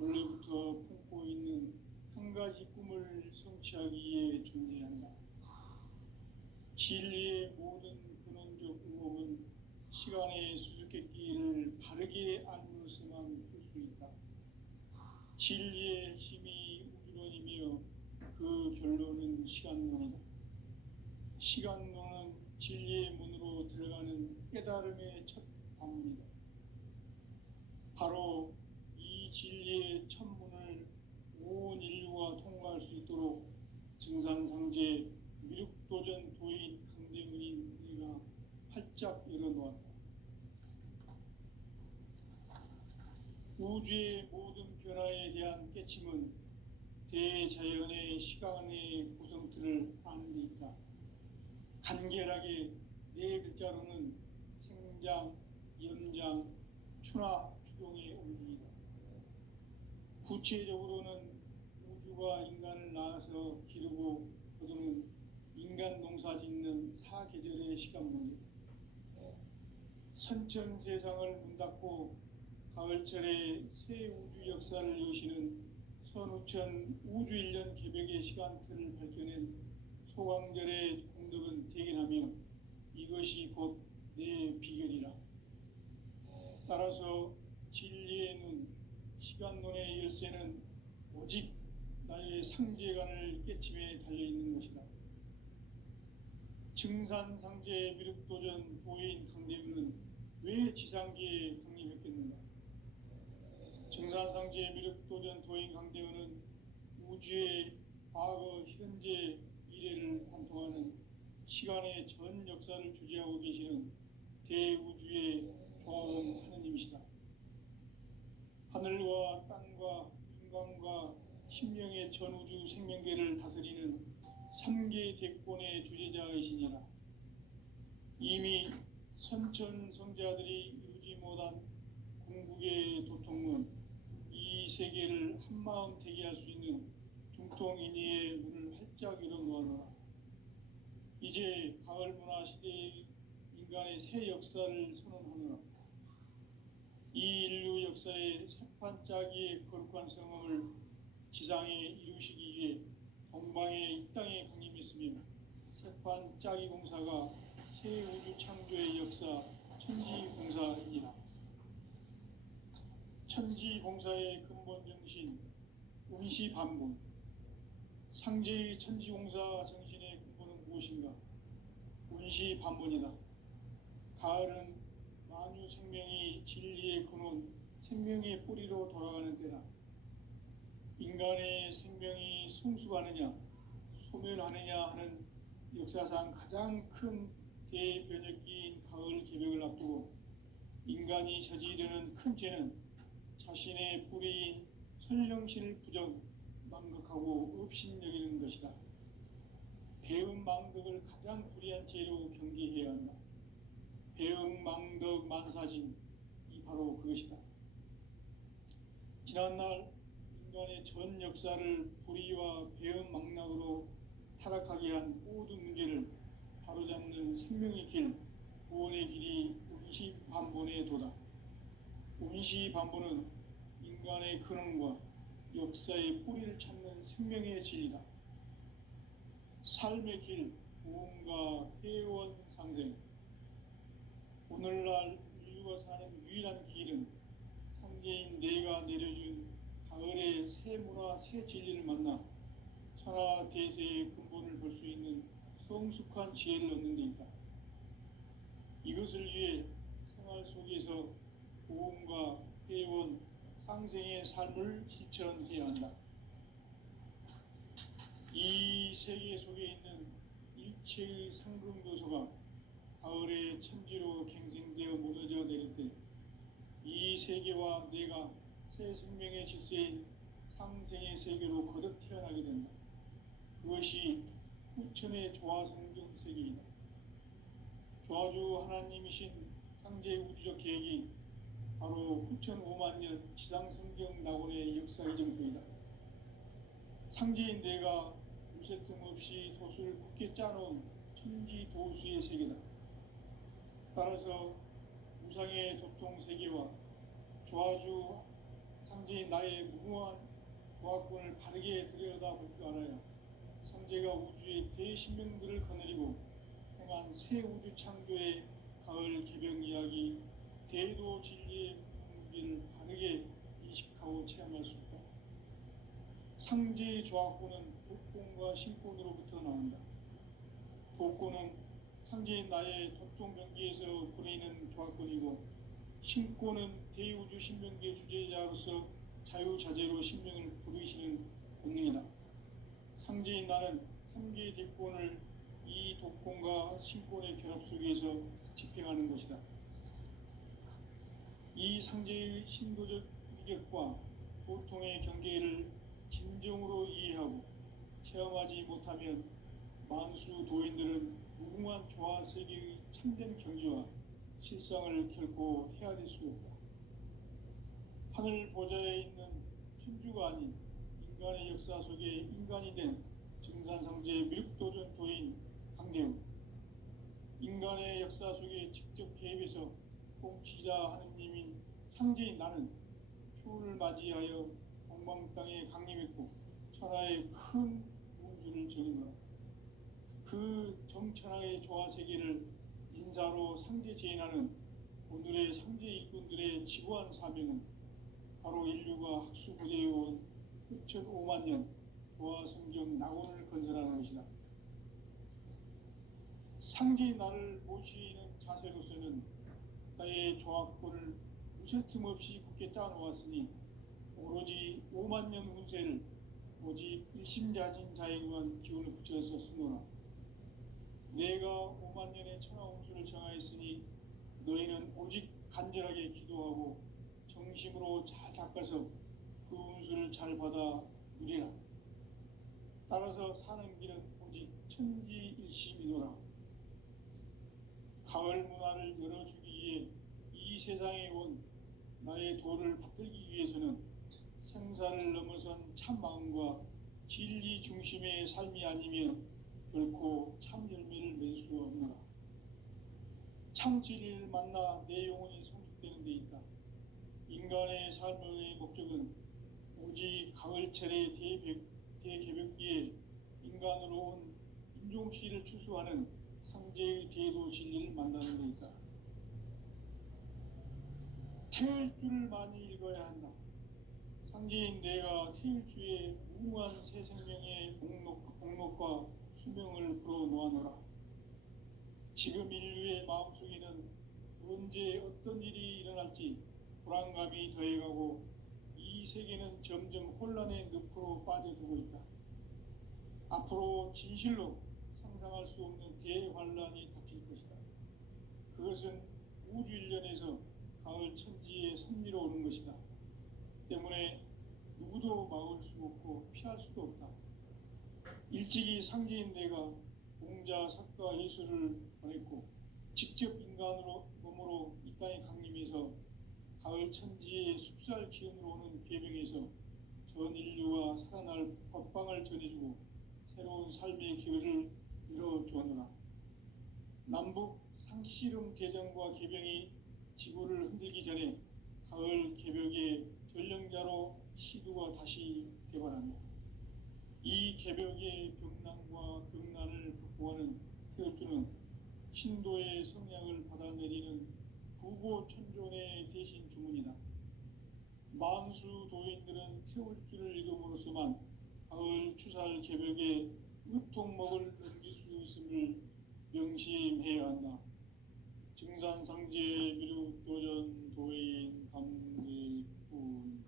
원래부터 품고 있는 한 가지 꿈을 성취하기 위해 존재한다. 진리의 모든 근원적 의혹은 시간의 수수께끼를 바르게 알므로서만 풀 수 있다. 진리의 핵심이 우주론이며 그 결론은 시간론이다. 시간론은 진리의 문으로 들어가는 깨달음의 첫 방문이다. 바로 이 진리의 첫 문을 온 인류가 통과할 수 있도록 증산상제 미륵도전 도인 강대문인 내가 활짝 열어놓았다. 우주의 모든 변화에 대한 깨침은 대자연의 시간의 구성틀을 아는 데 있다. 간결하게 네 글자로는 생장, 연장, 추나 추동의 원리이다. 구체적으로는 우주가 인간을 낳아서 기르고 거두는 인간 농사 짓는 사계절의 시간 문제, 선천 세상을 문 닫고 가을철에 새 우주 역사를 여시는 선우천 우주 1년 개벽의 시간틀을 밝혀낸 소강절의 공덕은 대견하며 이것이 곧 내 비결이라. 따라서 진리의 눈, 시간론의 열쇠는 오직 나의 상제관을 깨침에 달려있는 것이다. 증산상제 미륵도전 도인 강대문은 왜 지상계에 강림했겠는가? 증산상제 미륵도전 도인 강대문은 우주의 과거, 현재, 미래를 관통하는 시간의 전 역사를 주재하고 계시는 대우주의 조화원 하느님이시다. 하늘과 땅과 인간과 심령의 전우주 생명계를 다스리는 3계 대권의 주재자이시니라. 이미 선천성자들이 이루지 못한 궁극의 도통문, 이 세계를 한마음 되게 할 수 있는 중통인의의 문을 활짝 열어놓아라. 이제 가을 문화 시대의 인간의 새 역사를 선언하노라. 이 인류 역사의 새판짜기의 거룩한 성험을 지상에 이루시기 위해 동방의 이 땅에 강림했으며 새판짜기 공사가 새 우주 창조의 역사 천지공사이니라. 천지공사의 근본 정신 운시반분, 상제의 천지공사 정신의 근본은 무엇인가? 운시반분이다. 가을은 만유 생명이 진리의 근원, 생명의 뿌리로 돌아가는 때다. 인간의 생명이 성숙하느냐, 소멸하느냐 하는 역사상 가장 큰 대변혁기인 가을 개벽을 앞두고 인간이 저지르는 큰 죄는 자신의 뿌리인 선령신을 부정, 망각하고 업신여기는 것이다. 배음 망덕을 가장 불의한 죄로 경계해야 한다. 배음 망덕 만사진, 이 바로 그것이다. 지난날 인간의 전 역사를 불의와 배음 망락으로 타락하게 한 모든 문제를 바로잡는 생명의 길, 구원의 길이 운시반본의 도다. 운시반본은 인간의 근원과 역사의 뿌리를 찾는 생명의 진리다. 삶의 길, 구원과 회원 상생. 오늘날 인류가 사는 유일한 길은 상제인 내가 내려준 가을의 새 문화, 새 진리를 만나 천하 대세의 근본을 볼 수 있는 성숙한 지혜를 얻는 데 있다. 이것을 위해 생활 속에서 고음과 회원, 상생의 삶을 실천해야 한다. 이 세계 속에 있는 일체의 상금도소가 가을의 천지로 갱생되어 무너져 내릴 때 이 세계와 내가 새 생명의 질서인 상생의 세계로 거듭 태어나게 된다. 그것이 후천의 조화성경 세계이다. 조화주 하나님이신 상제 우주적 계획이 바로 후천 5만년 지상성경 낙원의 역사의 정표이다. 상제인 내가 무쇠 틈 없이 도수를 굳게 짜놓은 천지도수의 세계다. 따라서 무상의 도통 세계와 조화주 상제인 나의 무궁한 조합권을 바르게 들여다볼 줄 알아야 성제가 우주의 대신명들을 거느리고 행한 새 우주 창조의 가을 개병 이야기, 대도 진리의 궁극기를 바르게 인식하고 체험할 수 있다. 상제의 조합권은 독권과 신권으로부터 나온다. 독권은 상제인 나의 독종 경기에서 부리는 조합권이고, 신권은 대우주 신명기의 주제자로서 자유자재로 신명을 부르시는 본능이다. 상제인 나는 3개의 대권을 이 독권과 신권의 결합 속에서 집행하는 것이다. 이 상제의 신도적 위력과 고통의 경계를 진정으로 이해하고 체험하지 못하면 만수 도인들은 무궁한 조화 세계의 참된 경지와 실상을 결코 헤아릴 수 없다. 하늘 보좌에 있는 천주가 아닌 인간의 역사 속에 인간이 된 증산상제 미륵도전 도인 강대우, 인간의 역사 속에 직접 개입해서 통치자 하느님인 상제인 나는 추운을 맞이하여 동방 땅에 강림했고 천하의 큰 운수를 정인노라. 그 정천하의 조화세계를 인사로 상제 제인하는 오늘의 상제 일꾼들의 지구한 사명은 바로 인류가 학수고대해온 6,500만 년 조화성경 낙원을 건설하는 것이다. 상제인 나를 모시는 자세로서는 나의 조합권을 무쇠틈 없이 굳게 짜놓았으니 오로지 5만 년 운세를 오직 일심자진 자에게만 기운을 붙여서 쓰노라. 내가 5만 년의 천하 운수를 정하였으니 너희는 오직 간절하게 기도하고 정심으로 잘 닦아서 그 운수를 잘 받아 누리라. 따라서 사는 길은 오직 천지일심이노라. 가을 문화를 열어주기 위해 이 세상에 온 나의 도를 붙들기 위해서는 생사를 넘어선 참 마음과 진리 중심의 삶이 아니면 결코 참 열매를 맺을 수 없노라. 참 진리를 만나 내 영혼이 성숙되는 데 있다. 인간의 삶의 목적은 오직 가을철의 대개벽기에 인간으로 온 인종씨를 추수하는 상제의 대도 진리를 만나는 데 있다. 태을 줄을 많이 읽어야 한다. 상제인 내가 태일주의 무궁한 새 생명의 목록과 수명을 불어놓아노라. 지금 인류의 마음속에는 언제 어떤 일이 일어날지 불안감이 더해가고 이 세계는 점점 혼란의 늪으로 빠져들고 있다. 앞으로 진실로 상상할 수 없는 대환란이 닥칠 것이다. 그것은 우주 일련에서 가을 천지의 섭리로 오는 것이다. 때문에 누구도 막을 수 없고 피할 수도 없다. 일찍이 상제인 내가 공자, 석가, 예수를 보냈고 직접 인간으로 몸으로 이 땅에 강림해서 가을 천지의 숲살 기운으로 오는 괴병에서 전 인류가 살아날 법방을 전해주고 새로운 삶의 기회를 이뤄주었노라. 남북 상씨름 대전과 개병이 지구를 흔들기 전에 가을 개벽의 전령자로 시두가 다시 개발하며 이 개벽의 병난과 병난을 극복하는 태울주는 신도의 성량을 받아내리는 부고천존의 대신 주문이다. 만수 도인들은 태울주를 읽음으로써만 가을 추살 개벽의 으통목을 넘길 수 있음을 명심해야 한다. 증산상제 미륵도전 도인 감리꾼.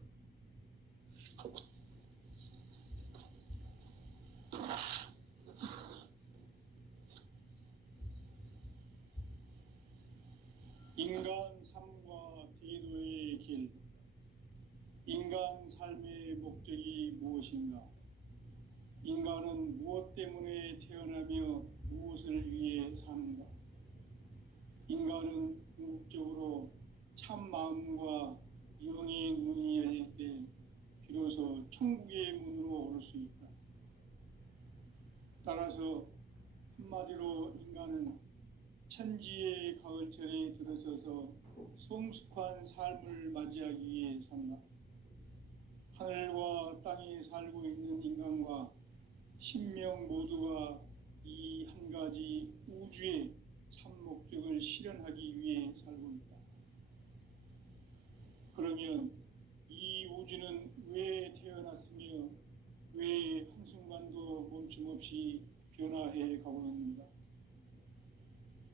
인간 삶과 대도의 길. 인간 삶의 목적이 무엇인가? 인간은 무엇 때문에 태어나며 무엇을 위해 사는가? 인간은 궁극적으로 참 마음과 영의 문이 열릴 때 비로소 천국의 문으로 오를 수 있다. 따라서 한마디로 인간은 천지의 가을철에 들어서서 성숙한 삶을 맞이하기 위해 산다. 세상에 살고 있는 인간과 신명 모두가 이 한 가지 우주의 참 목적을 실현하기 위해 살고 있다. 그러면 이 우주는 왜 태어났으며 왜 한순간도 멈춤 없이 변화해 가고 있는가?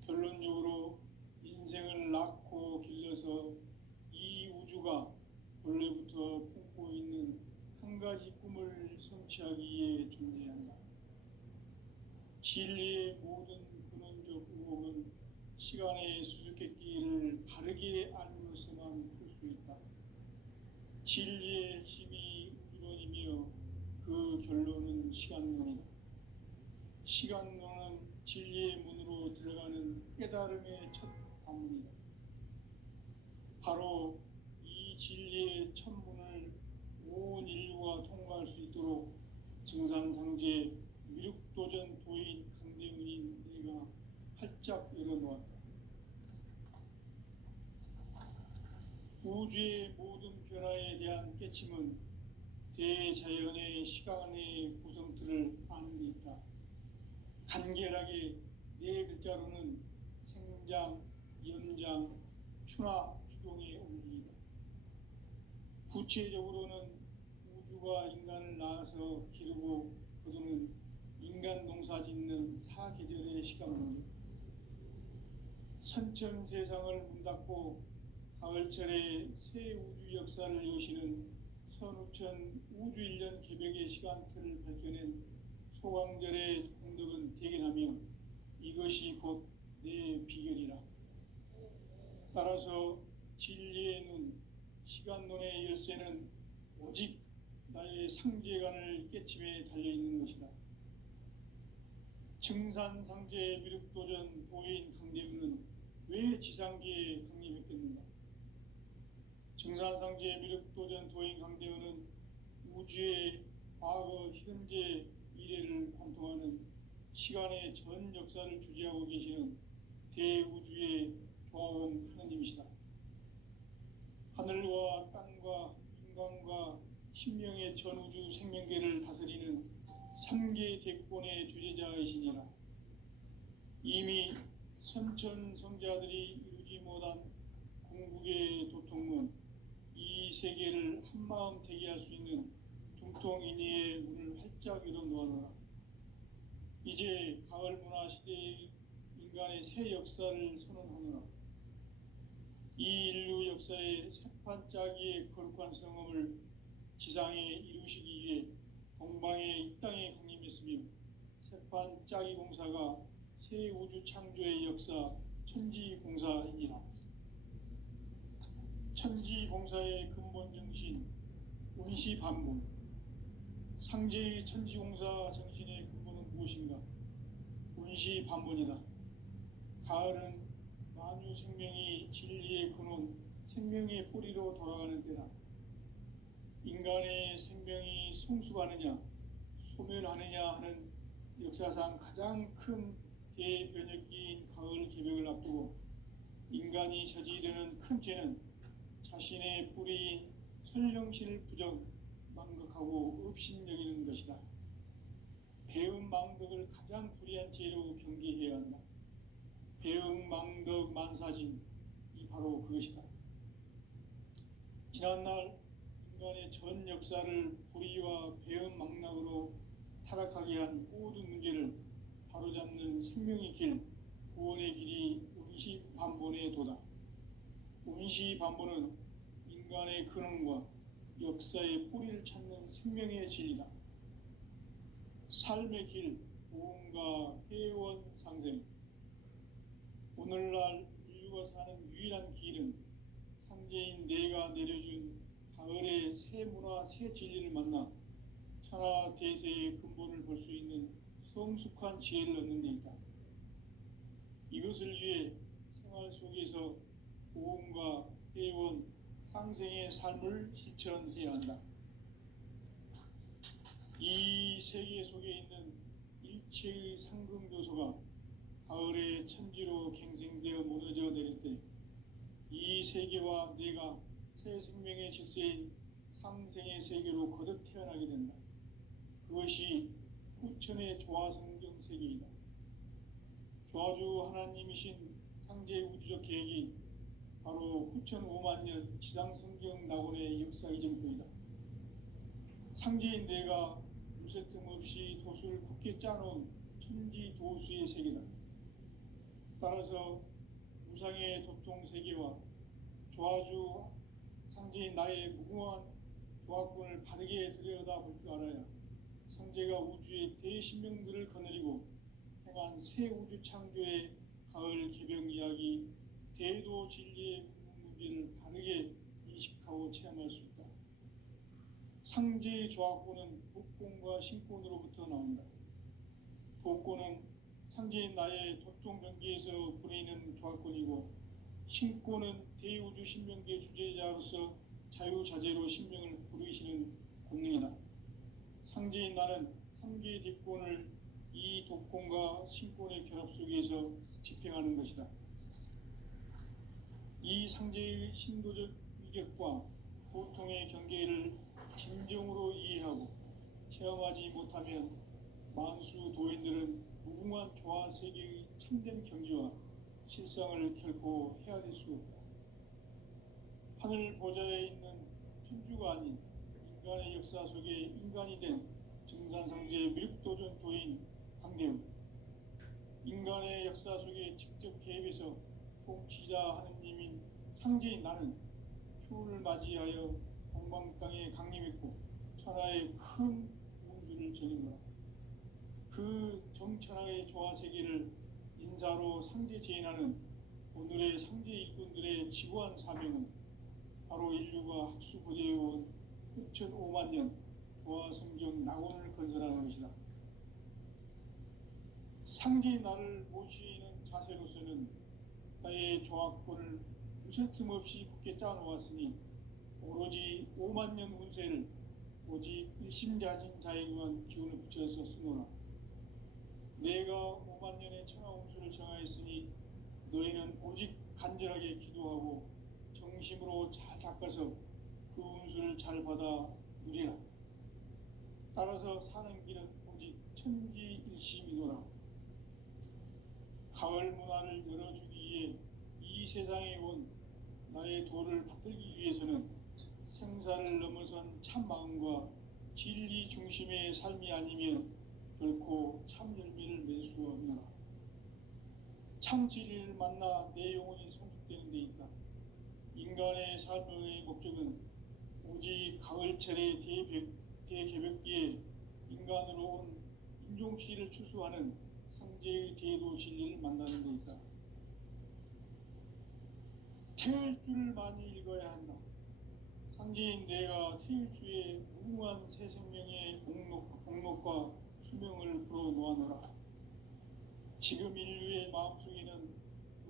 결론적으로 인생을 낳고 길러서 이 우주가 원래부터 품고 있는 한 가지 꿈을 성취하기 위해 존재한다. 진리의 모든 근원적 의혹은 시간의 수수께끼를 바르게 알므로서만 풀 수 있다. 진리의 핵심이 우주론이며 그 결론은 시간론이다. 시간론은 진리의 문으로 들어가는 깨달음의 첫 방문이다. 바로 이 진리의 첫 문을 온 인류가 통과할 수 있도록 증산상제 미륵도전 도인 강대문인 내가 활짝 열어놓았다. 우주의 모든 변화에 대한 깨침은 대자연의 시간의 구성틀을 아는 데 있다. 간결하게 네 글자로는 생장, 연장, 추나 추동의 원리이다. 구체적으로는 우주가 인간을 낳아서 기르고 거두는 인간 농사 짓는 사계절의 시간론이다. 선천 세상을 문 닫고 가을철에 새 우주 역사를 여시는 선우천 우주 1년 개벽의 시간틀을 밝혀낸 소강절의 공덕은 대견하며 이것이 곧 내 비결이라. 따라서 진리의 눈, 시간론의 열쇠는 오직 나의 상제관을 깨침에 달려있는 것이다. 증산상제 미륵도전 도인 강대문은 왜 지상계에 강림했겠는가? 증산상제 미륵도전 도인 강대문은 우주의 과거, 현재, 미래를 관통하는 시간의 전 역사를 주재하고 계시는 대우주의 조화원 하나님이시다. 하늘과 땅과 인간과 신명의 전우주 생명계를 다스리는 3개 대권의 주재자이시니라. 이미 선천성자들이 이루지 못한 궁극의 도통문, 이 세계를 한마음 되게 할 수 있는 중통인의의 문을 활짝 열어놓아노라. 이제 가을 문화 시대의 인간의 새 역사를 선언하노라. 이 인류 역사의 새판짜기의 거룩한 성험을 지상에 이루시기 위해 동방의 이 땅에 강림했으며 새판짜기 공사가 새 우주 창조의 역사 천지공사이니라. 천지공사의 근본 정신 운시반본. 상제의 천지공사 정신의 근본은 무엇인가? 운시반본이다. 가을은 만유 생명이 진리의 근원, 생명의 뿌리로 돌아가는 때다. 인간의 생명이 성숙하느냐, 소멸하느냐 하는 역사상 가장 큰 대변혁기인 가을 개벽을 앞두고 인간이 저지르는 큰 죄는 자신의 뿌리인 설령신을 부정, 망각하고 업신여기는 것이다. 배음 망덕을 가장 불의한 죄로 경계해야 한다. 배음 망덕 만사진이 바로 그것이다. 지난날 인간의 전 역사를 불의와 배음 망락으로 타락하게 한 모든 문제를 바로잡는 생명의 길, 구원의 길이 운시반본의 도다. 운시반본은 인간의 근원과 역사의 뿌리를 찾는 생명의 진리다. 삶의 길, 보험과 회원 상생. 오늘날 인류가 사는 유일한 길은 상제인 내가 내려준 가을의 새 문화, 새 진리를 만나 천하 대세의 근본을 볼 수 있는 성숙한 지혜를 얻는 데 있다. 이것을 위해 생활 속에서 보험과 회원, 상생의 삶을 실천해야 한다. 이 세계 속에 있는 일체의 상승교소가 가을의 천지로 갱생되어 무너져 내릴 때 이 세계와 내가 새 생명의 질서인 상생의 세계로 거듭 태어나게 된다. 그것이 후천의 조화성경 세계이다. 조화주 하나님이신 상제 우주적 계획이 바로 후천 5만 년 지상성경 낙원의 역사 이전표이다. 상제인 내가 무쇠 틈 없이 도수를 굳게 짜놓은 천지 도수의 세계다. 따라서 무상의 도통 세계와 조화주 상제인 나의 무궁한 조화권을 바르게 들여다볼 줄 알아야 상제가 우주의 대신명들을 거느리고 행한 새 우주 창조의 가을 개병 이야기, 대도 진리의 문제를 바르게 인식하고 체험할 수 있다. 상제의 조화권은 복권과 신권으로부터 나온다. 복권은 상제인 나의 도통 경계에서 부리는 조화권이고, 신권은 대우주 신명계 주제자로서 자유자재로 신명을 부르시는 권능이다. 상제인 나는 3개의 뒷권을 이 독권과 신권의 결합 속에서 집행하는 것이다. 이 상제의 신도적 위격과 보통의 경계를 진정으로 이해하고 체험하지 못하면 만수 도인들은 무궁한 조화 세계의 참된 경지와 실상을 결코 헤아릴 수 없다. 하늘 보좌에 있는 천주가 아닌 인간의 역사 속에 인간이 된 증산상제 미륵도전 도인 강대웅, 인간의 역사 속에 직접 개입해서 통치자 하느님인 상제인 나는 추운을 맞이하여 동방땅에 강림했고 천하의 큰 운수를 전한 거라. 그 정천하의 조화세계를 인사로 상제 제인하는 오늘의 상제 일꾼들의 지구한 사명은 바로 인류가 학수고대해온 후천 5만 년 조화성경 낙원을 건설하는 것이다. 상제인 나를 모시는 자세로서는 나의 조화권을 무쇠 틈 없이 굳게 짜놓았으니 오로지 5만 년 운세를 오직 일심자진 자에게만 기운을 붙여서 쓰노라. 내가 5만 년의 천하 운수를 정하였으니 너희는 오직 간절하게 기도하고 정심으로 잘 닦아서 그 운수를 잘 받아 누리라. 따라서 사는 길은 오직 천지일심이노라. 가을 문화를 열어주기 위해 이 세상에 온 나의 도를 받들기 위해서는 생사를 넘어선 참마음과 진리 중심의 삶이 아니면 결코 참 열매를 맺을 수 없노라. 참 진리를 만나 내 영혼이 성숙되는 데 있다. 인간의 삶의 목적은 오직 가을철의 대개벽기에 인간으로 온 인종씨를 추수하는 상제의 대도 진리를 만나는 데 있다. 태을 줄을 많이 읽어야 한다. 상제인 내가 태일주의 무궁한 새 생명의 공록과 수명을 불어놓아노라. 지금 인류의 마음속에는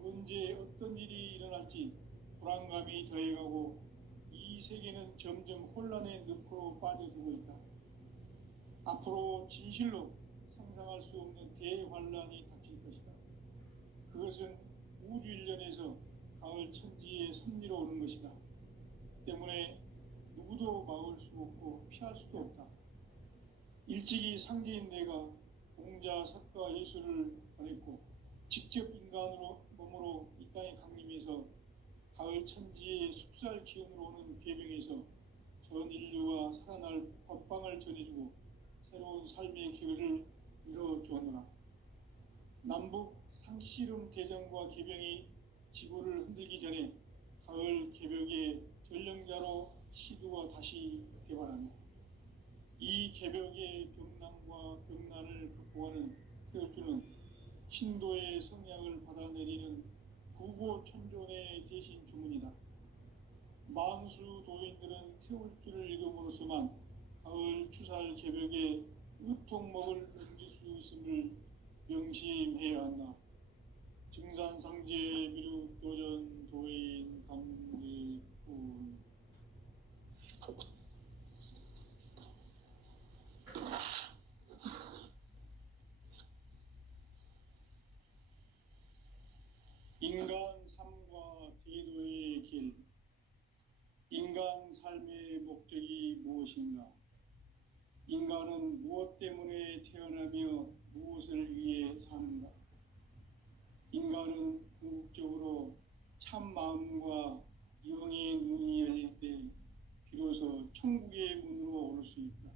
언제 어떤 일이 일어날지 불안감이 더해가고 이 세계는 점점 혼란의 늪으로 빠져들고 있다. 앞으로 진실로 상상할 수 없는 대환란이 닥칠 것이다. 그것은 우주 일련에서 가을 천지의 섭리로 오는 것이다. 때문에 누구도 막을 수 없고 피할 수도 없다. 일찍이 상제인 내가 공자, 석가, 예수를 보냈고 직접 인간으로 몸으로 이 땅에 강림해서 가을 천지의 숲살 기운으로 오는 계명에서 전 인류가 살아날 법방을 전해주고 새로운 삶의 기회를 이뤄주었노라. 남북 상씨름 대전과 개병이 지구를 흔들기 전에 가을 개벽의 전령자로 시도가 다시 개발한다. 이 개벽의 병난과 병난을 극복하는 태울주는 신도의 성향을 받아내리는 부고천존의 대신 주문이다. 만수 도인들은 태울주를 읽음으로써만 가을 추살 개벽에 의통목을 넘길 수 있음을 명심해야 한다. 증산상제 미륵도전 도인 강제군 인간 삶과 제도의 길. 인간 삶의 목적이 무엇인가? 인간은 무엇 때문에 태어나며 무엇을 위해 사는가? 인간은 궁극적으로 참 마음과 영의 눈이 열릴 때 비로소 천국의 문으로 오를 수 있다.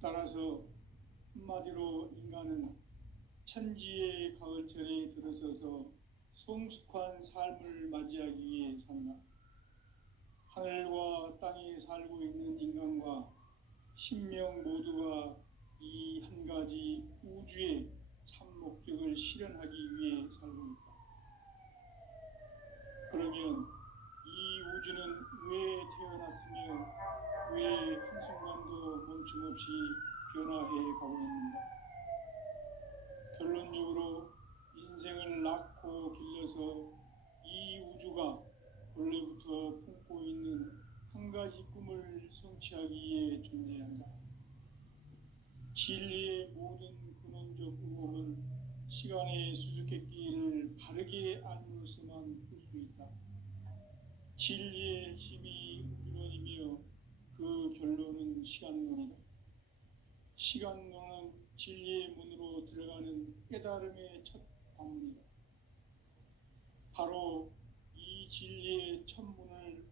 따라서 한마디로 인간은 천지의 가을철에 들어서서 성숙한 삶을 맞이하기 위해 산다. 하늘과 땅에 살고 있는 인간과 신명 모두가 이 한 가지 우주의 참 목적을 실현하기 위해 살고 있다. 그러면 이 우주는 왜 태어났으며 왜 한순간도 멈춤 없이 변화해 가고 있는가? 결론적으로 인생을 낳고 길러서 이 우주가 원래부터 품고 있는 한 가지 꿈을 성취하기 위해 존재한다. 진리의 모든 근원적 의혹은 시간의 수수께끼를 바르게 알므로서만 풀 수 있다. 진리의 핵심이 우주론이며 그 결론은 시간론이다. 시간론은 진리의 문으로 들어가는 깨달음의 첫 관문이다. 바로 이 진리의 첫 문을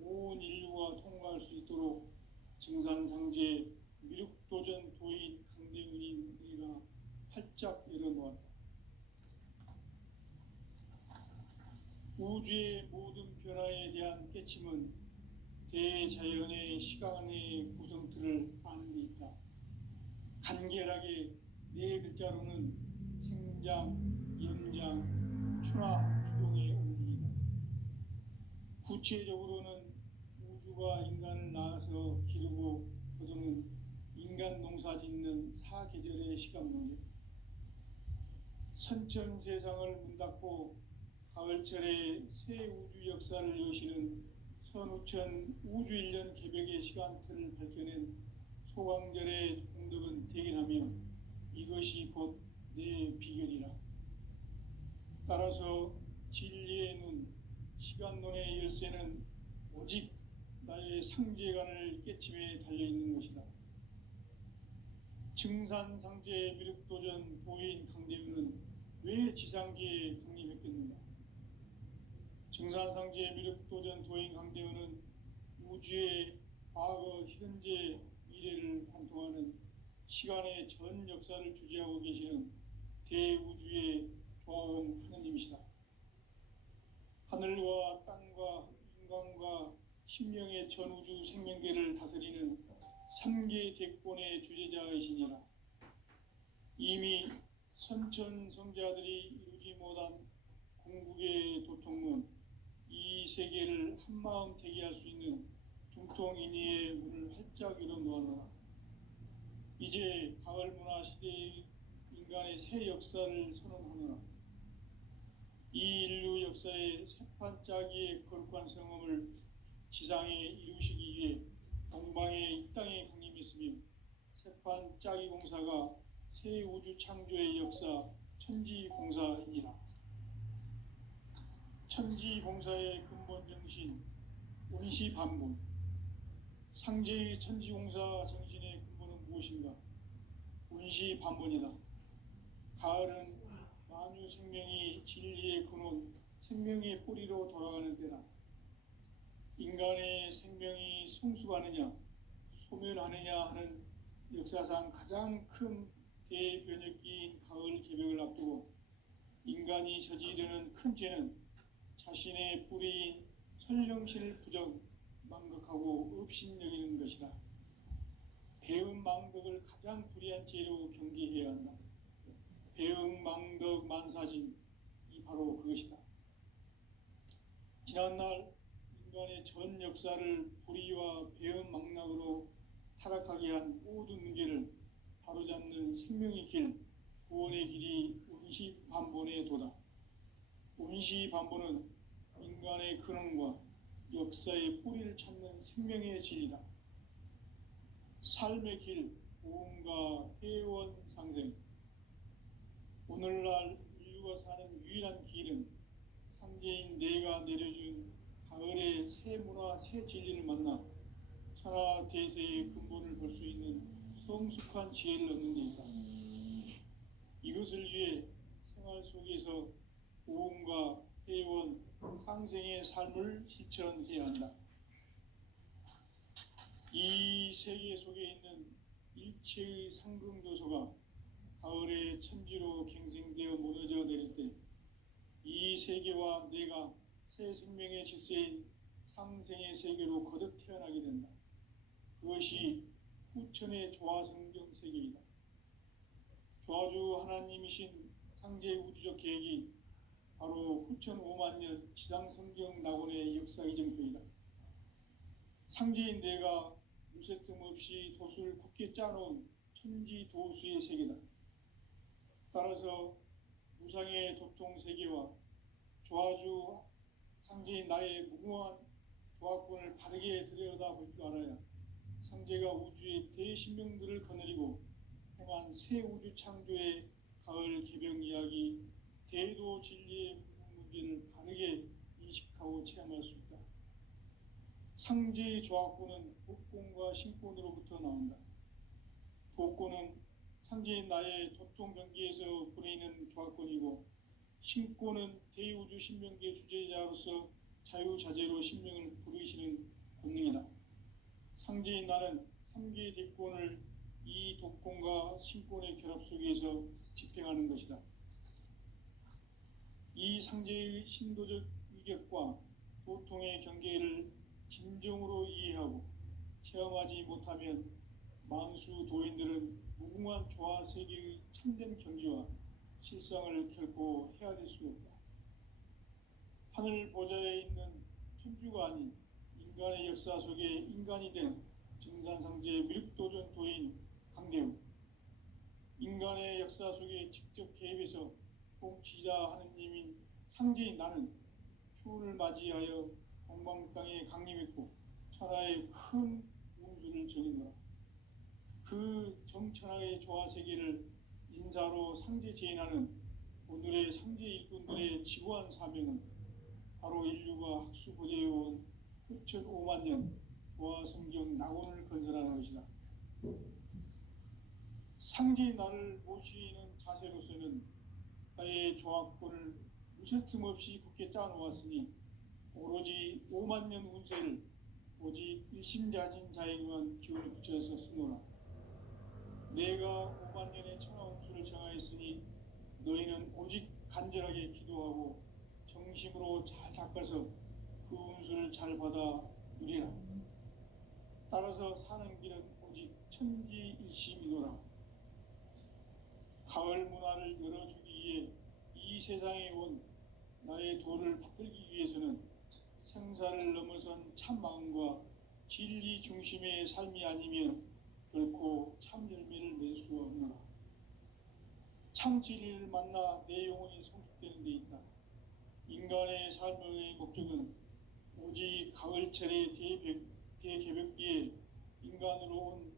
온 인류가 통과할 수 있도록 증산상제 미륵도전 도인 강대훈인 내가 활짝 열어놓았다. 우주의 모든 변화에 대한 깨침은 대자연의 시간의 구성틀을 아는 데 있다. 간결하게 네 글자로는 생장, 연장, 추락, 추동의 원리이다. 구체적으로는 우주가 인간을 낳아서 기르고 거두는 인간 농사 짓는 사계절의 시간 문제. 선천 세상을 문 닫고 가을철에 새 우주 역사를 여시는 선우천 우주 1년 개벽의 시간틀을 밝혀낸 소강절의 공덕은 대견하며 이것이 곧 내 비결이라. 따라서 진리의 눈, 시간론의 열쇠는 오직 나의 상제관을 깨침에 달려있는 것이다. 증산상제 미륵도전 도인 강대훈은 왜 지상계에 강림했겠는가? 증산상제 미륵도전 도인 강대훈은 우주의 과거, 현재, 미래를 관통하는 시간의 전 역사를 주재하고 계시는 대우주의 조화원 하느님이시다. 하늘과 땅과 인간과 신명의 전우주 생명계를 다스리는 3계 대권의 주재자이시니라. 이미 선천성자들이 이루지 못한 궁극의 도통문, 이 세계를 한마음 대기할 수 있는 중통인의의 문을 활짝 열어놓았노라. 이제 가을 문화 시대의 인간의 새 역사를 선언하노라. 이 인류 역사의 새판짜기의 거룩한 성험을 지상에 이루시기 위해 동방에 이 땅에 강림했으며 새판짜기 공사가 새 우주 창조의 역사 천지공사이니라. 천지공사의 근본 정신 운시반본. 상제의 천지공사 정신의 근본은 무엇인가? 운시반본이다. 가을은 만유 생명이 진리의 근원, 생명의 뿌리로 돌아가는 때다. 인간의 생명이 성숙하느냐, 소멸하느냐 하는 역사상 가장 큰 대변혁기인 가을 개벽을 앞두고 인간이 저지르는 큰 죄는 자신의 뿌리인 선령신을 부정, 망극하고 업신여기는 것이다. 배은 망덕을 가장 불의한 죄로 경계해야 한다. 배응, 망덕, 만사진, 이 바로 그것이다. 지난날 인간의 전 역사를 불의와 배응, 망락으로 타락하게 한 모든 문제를 바로잡는 생명의 길, 구원의 길이 운시반본의 도다. 운시반본은 인간의 근원과 역사의 뿌리를 찾는 생명의 진리다. 삶의 길, 보험과 회원 상생. 오늘날 인류가 사는 유일한 길은 상제인 내가 내려준 가을의 새 문화, 새 진리를 만나 천하 대세의 근본을 볼 수 있는 성숙한 지혜를 얻는 데 있다. 이것을 위해 생활 속에서 오음과 회원, 상생의 삶을 실천해야 한다. 이 세계 속에 있는 일체의 상승조소가 가을의 천지로 갱생되어 무너져 내릴 때 이 세계와 내가 새 생명의 질서인 상생의 세계로 거듭 태어나게 된다. 그것이 후천의 조화성경 세계이다. 조화주 하나님이신 상제 우주적 계획이 바로 후천 5만 년 지상성경 낙원의 역사 이정표이다. 상제인 내가 무쇠뜸 없이 돛을 굳게 짜놓은 천지 도수의 세계다. 따라서 무상의 도통 세계와 조화주 상제인 나의 무궁한 조화권을 바르게 들여다볼 줄 알아야 상제가 우주의 대신명들을 거느리고 행한 새 우주 창조의 가을 개병 이야기, 대도 진리의 문제를 바르게 인식하고 체험할 수 있다. 상제의 조화권은 복권과 신권으로부터 나온다. 복권은 상제인 나의 도통 경계에서 부리는 조화권이고, 신권은 대우주 신명계 주제자로서 자유자재로 신명을 부르시는 본능이다. 상제인 나는 3개의 대권을 이 독권과 신권의 결합 속에서 집행하는 것이다. 이 상제의 신도적 위격과 도통의 경계를 진정으로 이해하고 체험하지 못하면 만수 도인들은 무궁한 조화 세계의 참된 경지와 실상을 결코 헤아릴 수 없다. 하늘 보좌에 있는 천주가 아닌 인간의 역사 속에 인간이 된 증산상제 밀도전 도인 강대우, 인간의 역사 속에 직접 개입해서 통치자 하느님인 상제인 나는 추운을 맞이하여 동방 땅에 강림했고 천하의 큰 운수를 전이노라. 그 정천하의 조화 세계를 인사로 상제 제인하는 오늘의 상제 일꾼들의 지구한 사명은 바로 인류가 학수부대해온 후천 5만 년 조화 성경 낙원을 건설하는 것이다. 상제인 나를 모시는 자세로서는 나의 조화권을 무쇠틈 없이 굳게 짜놓았으니 오로지 5만 년 운세를 오직 일심자진 자에게만 기운을 붙여서 쓰노라. 내가 5만 년의 천하 운수를 정하였으니 너희는 오직 간절하게 기도하고 정심으로 잘 닦아서 그 운수를 잘 받아 누리라. 따라서 사는 길은 오직 천지일심이노라. 가을 문화를 열어주기 위해 이 세상에 온 나의 도를 받들기 위해서는 생사를 넘어선 참 마음과 진리 중심의 삶이 아니면 결코 참 열매를 맺을 수 없노라. 참 진리를 만나 내 영혼이 성숙되는 데 있다. 인간의 삶의 목적은 오직 가을철의 대개벽기에 인간으로 온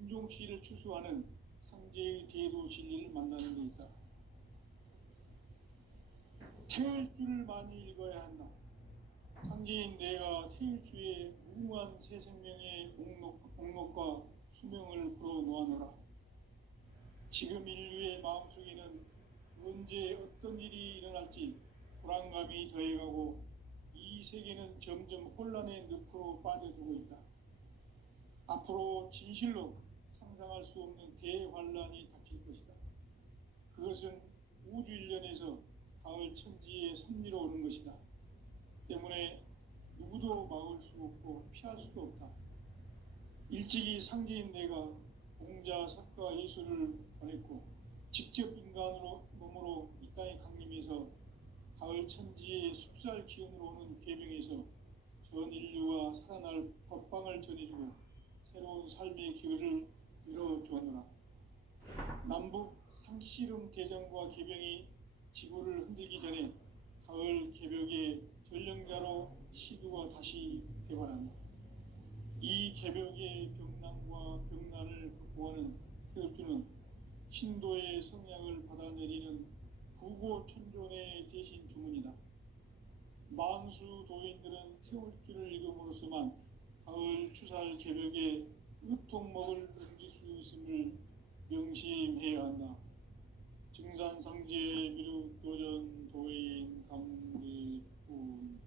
인종씨를 추수하는 상제의 대도 진리를 만나는 데 있다. 태일주를 많이 읽어야 한다. 상제인 내가 태일주의 무궁한 새 생명의 목록과 수명을 불어놓아노라. 지금 인류의 마음속에는 언제 어떤 일이 일어날지 불안감이 더해가고 이 세계는 점점 혼란의 늪으로 빠져들고 있다. 앞으로 진실로 상상할 수 없는 대환란이 닥칠 것이다. 그것은 우주 일련에서 가을 천지의 섭리로 오는 것이다. 때문에 누구도 막을 수 없고 피할 수도 없다. 일찍이 상제인 내가 공자, 석가, 예수를 보냈고 직접 인간으로 몸으로 이 땅에 강림해서 가을 천지의 숲살 기운으로 오는 계명에서 전 인류와 살아날 법방을 전해주고 새로운 삶의 기회를 이뤄주었노라. 남북 상씨름 대전과 개병이 지구를 흔들기 전에 가을 개벽의 전령자로 시두가 다시 개발한다. 이 개벽의 병난과 병난을 극복하는 태엽주는 신도의 성향을 받아내리는 부고천존의 대신 주문이다. 만수 도인들은 태울주를 읽음으로써만 가을 추살 개벽에 으통목을 넘길 수 있음을 명심해야 한다. 증산상제 미륵 도전 도인 감리군.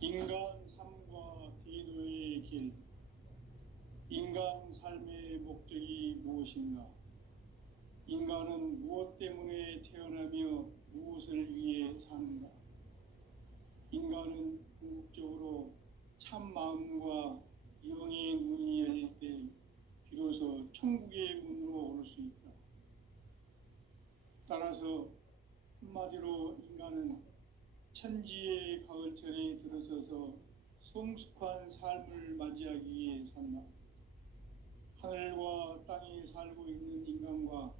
인간 삶과 대도의 길. 인간 삶의 목적이 무엇인가? 인간은 무엇 때문에 태어나며 무엇을 위해 사는가? 인간은 궁극적으로 참 마음과 영의 문이 열릴 때 비로소 천국의 문으로 올 수 있다. 따라서 한마디로 인간은 천지의 가을철에 들어서서 성숙한 삶을 맞이하기 위해 산다. 하늘과 땅에 살고 있는 인간과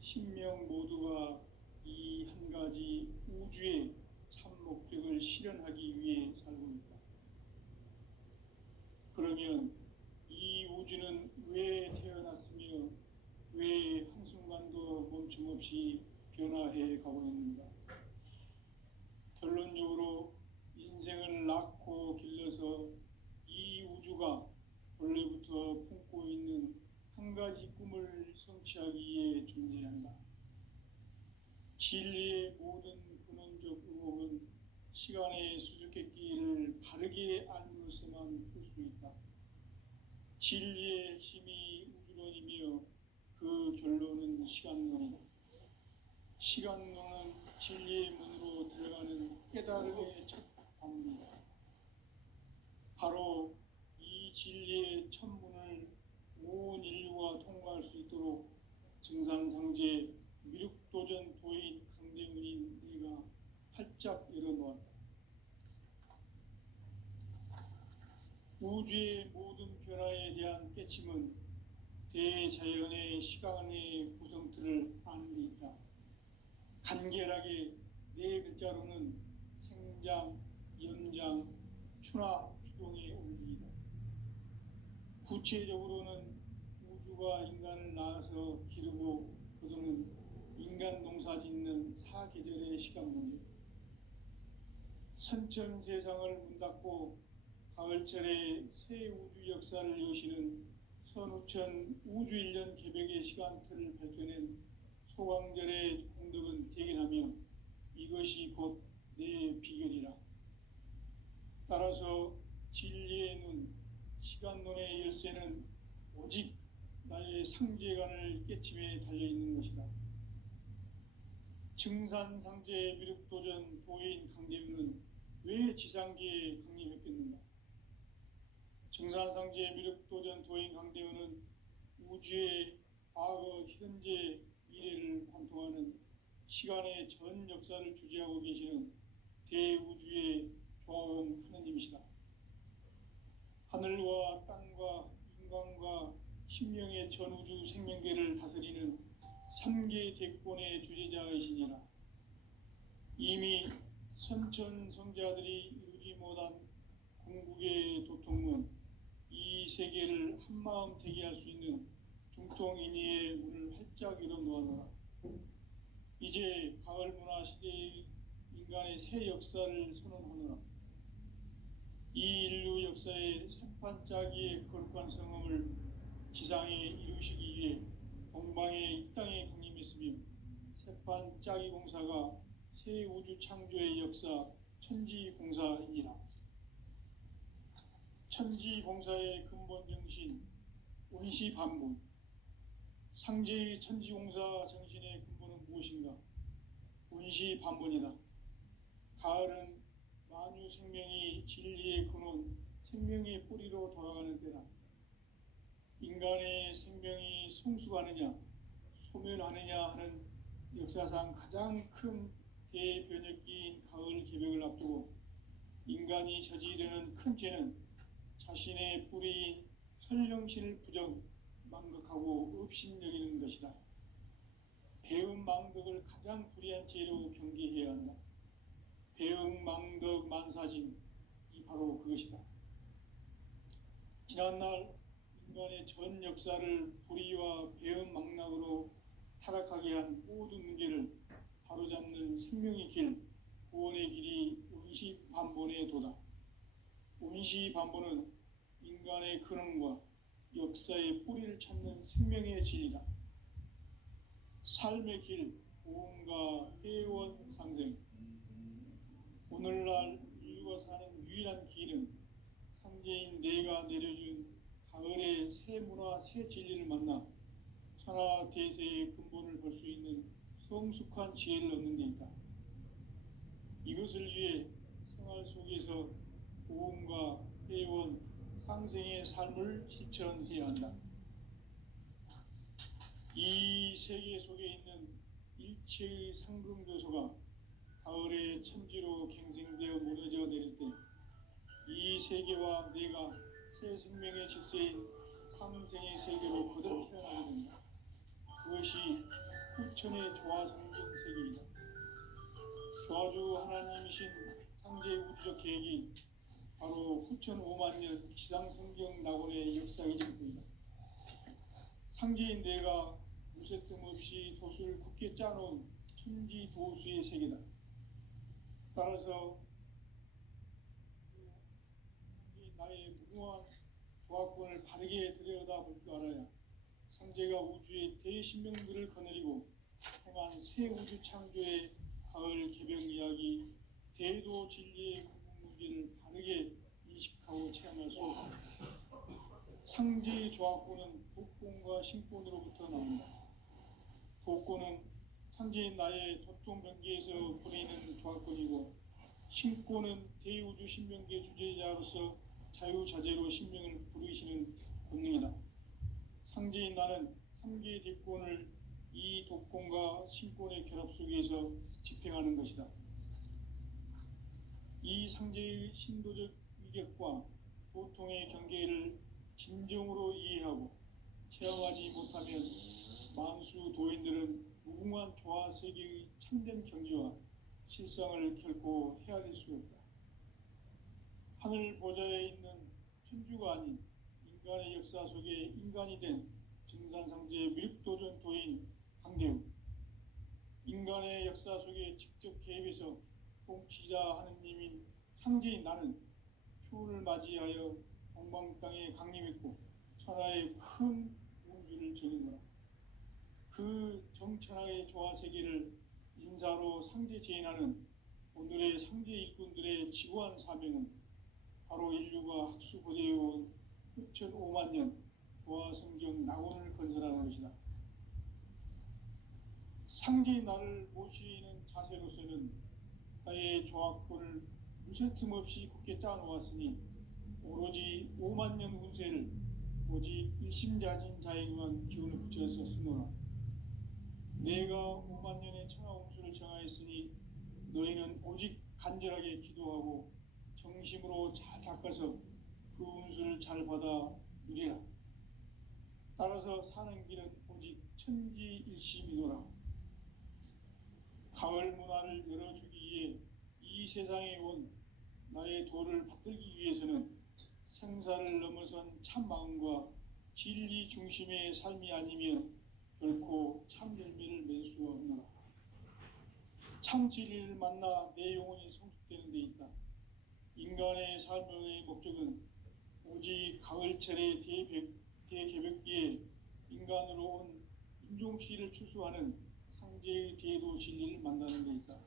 신명 모두가 이 한 가지 우주의 참 목적을 실현하기 위해 살고 있다. 그러면 이 우주는 왜 태어났으며 왜 한순간도 멈춤없이 변화해 가고 있는가? 결론적으로 인생을 낳고 길러서 이 우주가 원래부터 품고 있는 한 가지 꿈을 성취하기 위해 존재한다. 진리의 모든 근원적 의혹은 시간의 수수께끼를 바르게 알므로서만 풀 수 있다. 진리의 핵심이 우주론이며 그 결론은 시간론이다. 시간론은 진리의 문으로 들어가는 깨달음의 첫 방문이다. 바로 이 진리의 첫 문을 온 인류가 통과할 수 있도록 증산상제 미륵도전 도인 강대문인 내가 활짝 열어놓았다. 우주의 모든 변화에 대한 깨침은 대자연의 시간의 구성틀을 아는 데 있다. 간결하게 네 글자로는 생장, 연장, 추나 추동의 원리이다. 구체적으로는 우주가 인간을 낳아서 기르고 거두는 인간 농사 짓는 사계절의 시간 문제. 선천 세상을 문 닫고 가을철에 새 우주 역사를 여시는 선우천 우주 1년 개벽의 시간틀을 밝혀낸 소강절의 공덕은 대견하며 이것이 곧 내 비결이라. 따라서 진리의 눈, 시간론의 열쇠는 오직 나의 상제관을 깨침에 달려있는 것이다. 증산상제 미륵도전 도인 강대윤은 왜 지상계에 강림했겠는가? 증산상제 미륵도전 도인 강대윤은 우주의 과거, 현재, 미래를 관통하는 시간의 전 역사를 주재하고 계시는 대우주의 조화원 하느님이시다. 하늘과 땅과 인간과 신명의 전우주 생명계를 다스리는 3계 대권의 주재자이시니라. 이미 선천성자들이 이루지 못한 궁극의 도통문, 이 세계를 한마음 되게 할 수 있는 중통인의의 문을 활짝 열어놓아노라. 이제 가을 문화 시대의 인간의 새 역사를 선언하노라. 이 인류 역사의 새판짜기의 거룩한 성음을 지상에 이루시기 위해 동방의 이 땅에 강림했으며 새판짜기 공사가 새 우주 창조의 역사 천지공사이니라. 천지공사의 근본 정신 원시반분. 상제의 천지공사 정신의 근본은 무엇인가? 원시반분이다. 가을은 만유 생명이 진리의 근원, 생명의 뿌리로 돌아가는 때다. 인간의 생명이 성숙하느냐, 소멸하느냐 하는 역사상 가장 큰 대변혁기인 가을 개벽을 앞두고 인간이 저지르는 큰 죄는 자신의 뿌리인 설령신을 부정, 망각하고 업신여기는 것이다. 배움 망덕을 가장 불의한 죄로 경계해야 한다. 배움 망덕 만사진, 이 바로 그것이다. 지난날 인간의 전 역사를 불의와 배은망락으로 타락하게 한 모든 문제를 바로잡는 생명의 길, 구원의 길이 운시반본의 도다. 운시반본은 인간의 근원과 역사의 뿌리를 찾는 생명의 진리다. 삶의 길, 보험과 회원 상생. 오늘날 인류가 사는 유일한 길은 상제인 내가 내려준 가을의 새 문화, 새 진리를 만나 천하 대세의 근본을 볼 수 있는 성숙한 지혜를 얻는 데 있다. 이것을 위해 생활 속에서 보험과 회원, 상생의 삶을 실천해야 한다. 이 세계 속에 있는 일체의 상금교소가 가을의 천지로 갱생되어 무너져 내릴 때 이 세계와 내가 새 생명의 질서인 상생의 세계로 거듭 태어나게 된다. 그것이 후천의 조화성경 세계이다. 조화주 하나님이신 상제의 우주적 계획이 바로 후천 5만 년 지상성경 낙원의 역사이실 뿐이다. 상제인 내가 무쇠뜸 없이 도수를 굳게 짜놓은 천지 도수의 세계다. 따라서 상제인 나의 무궁한 조화권을 바르게 들여다볼 줄 알아야 상제가 우주의 대신명들을 거느리고 행한 새 우주 창조의 가을 개병 이야기, 대도 진리의 구분 문제를 바르게 인식하고 체험할 수 없다. 상제의 조화권은 독권과 신권으로부터 나온다. 독권은 상제인 나의 도통변기에서 보내는 조화권이고, 신권은 대우주 신명계 주제자로서 자유자재로 신명을 부르시는 본능이다. 상제인 나는 3개의 대권을 이 독권과 신권의 결합 속에서 집행하는 것이다. 이 상제의 신도적 위격과 도통의 경계를 진정으로 이해하고 체험하지 못하면 만수 도인들은 무궁한 조화 세계의 참된 경지와 실상을 결코 헤아릴 수 없다. 하늘 보좌에 있는 천주가 아닌 인간의 역사 속에 인간이 된 증산상제의 미륵도전 도인 강대우, 인간의 역사 속에 직접 개입해서 통치자 하느님인 상제인 나는 추운을 맞이하여 동방 땅에 강림했고 천하의 큰 우주를 전인노라. 그 정천하의 조화 세계를 인사로 상제 제인하는 오늘의 상제 일꾼들의 지구한 사명은 바로 인류가 학수고대해온 후천 5만 년 조화 성경 낙원을 건설하는 것이다. 상제인 나를 모시는 자세로서는 나의 조화권을 무쇠틈 없이 굳게 짜놓았으니 오로지 5만 년 운세를 오직 일심자진 자에게만 기운을 붙여서 쓰노라. 내가 5만 년의 천하 운수를 정하였으니 너희는 오직 간절하게 기도하고 정심으로 잘 닦아서 그 운수를 잘 받아 누리라. 따라서 사는 길은 오직 천지일심이노라. 가을 문화를 열어주기 위해 이 세상에 온 나의 도를 붙들기 위해서는 생사를 넘어선 참 마음과 진리 중심의 삶이 아니면 결코 참 열매를 맺을 수가 없노라. 참 진리를 만나 내 영혼이 성숙되는 데 있다. 인간의 삶의 목적은 오직 가을철의 대개벽기에 인간으로 온 인종시를 추수하는 상제의 대도 진리를 만나는 데 있다.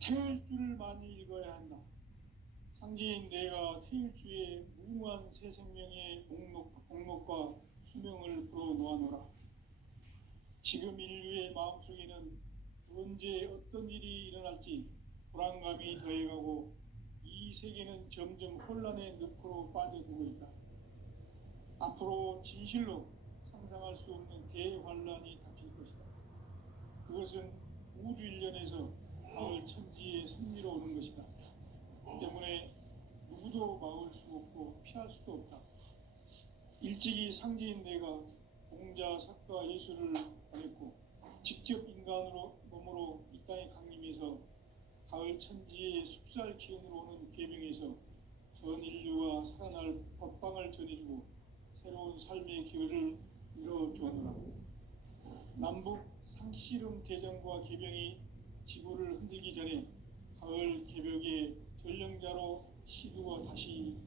태일주를 많이 읽어야 한다. 상제인 내가 태일주의 무궁한 새 생명의 목록과 수명을 불어놓아노라. 지금 인류의 마음속에는 언제 어떤 일이 일어날지 불안감이 더해가고 이 세계는 점점 혼란의 늪으로 빠져들고 있다. 앞으로 진실로 상상할 수 없는 대환란이 닥칠 것이다. 그것은 우주 일련에서 가을 천지의 승리로 오는 것이다. 때문에 누구도 막을 수 없고 피할 수도 없다. 일찍이 상제인 내가 공자, 석가, 예수를 보냈고 직접 인간으로 몸으로 이 땅에 강림해서 가을 천지의 숲살 기운으로 오는 계명에서 전 인류가 살아날 법방을 전해주고 새로운 삶의 기회를 열어주었노라. 남북 상씨름 대전과 개병이 지구를 흔들기 전에 가을 개벽에